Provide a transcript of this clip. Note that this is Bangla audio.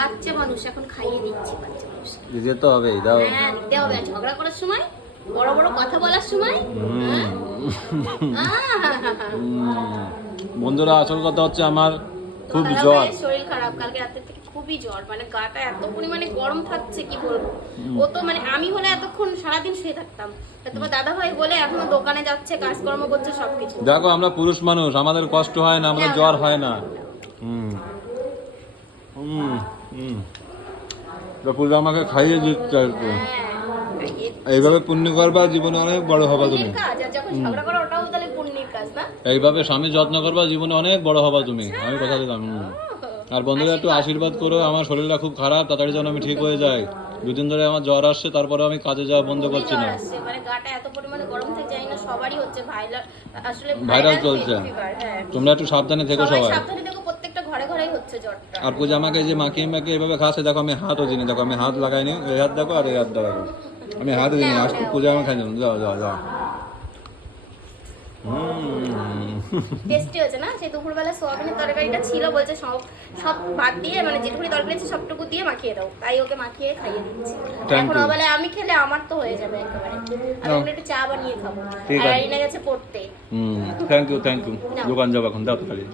বাচ্চা মানুষ এখন খাইয়ে দিচ্ছি বাচ্চা মানুষ দিতে তো হবেই দাও হ্যাঁ দিতে হবে ঝগড়া করার সময় বড় বড় কথা বলার সময় হ্যাঁ? বন্ধুরা আসল কথা হচ্ছে আমার খুব জ্বর শরীর খারাপ কালকে রাতের থেকে খুবই জ্বর মানে গাটা এত পরিমাণে গরম থাকছে কি বলব ও তো মানে আমি হলে এতক্ষণ সারাদিন শুয়ে থাকতাম তোমার দাদা ভাই বলে এখনও দোকানে যাচ্ছে কাজকর্ম করছে সবকিছু দেখো আমরা পুরুষ মানুষ আমাদের কষ্ট হয় না আমাদের জ্বর হয় না না। হুম হুম হুম। তো পূজা আমাকে খাইয়ে দিচ্ছে আর কি। এইভাবে পুণ্য করবা জীবনে অনেক বড় হবা তুমি। এইভাবে স্বামী যত্ন করবা জীবনে অনেক বড় হবা তুমি। আমি কথা দিলাম। আর বন্ধুরা একটু আশীর্বাদ করো আমার শরীরটা খুব খারাপ তাড়াতাড়ি যেন আমি ঠিক হয়ে যাই। দুদিন ধরে আমার জ্বর আসছে তারপরে আমি কাজে যাওয়া বন্ধ করছি না। মানে ভাইরাল viral চলছে। হ্যাঁ। তোমরা একটু সাবধানে থেকো সবাই ঘরেই হচ্ছে জ্বরটা। আর পূজা আমাকে যে মাখিয়ে মাখিয়ে এভাবে খাচ্ছে দেখো আমি হাতও দিনি দেখো আমি হাত লাগাইনি এই হাত দেখো আর এই হাত দেখো। আমি হাত দিনি আজ পূজা আমার খাই যাও যাও যাও। হুম। টেস্টি হয়েছে না? সেই দুপুরবেলা সোয়াবিনের তরকারিটা ছিল বলছে সব সব ভাত দিয়ে মানে যেটুকুনি তরকারি আছে সবটুকু দিয়ে মাখিয়ে দাও। তাই ওকে মাখিয়ে খাইয়ে দিচ্ছি। এখন. বলে আমি খেলে আমার তো হয়ে যাবে একেবারে। আমি এখন একটু চা বানিয়ে খাব। আর গেছে পড়তে। Hmm thank you thank you. দোকান যাব এখন দাও তো খালি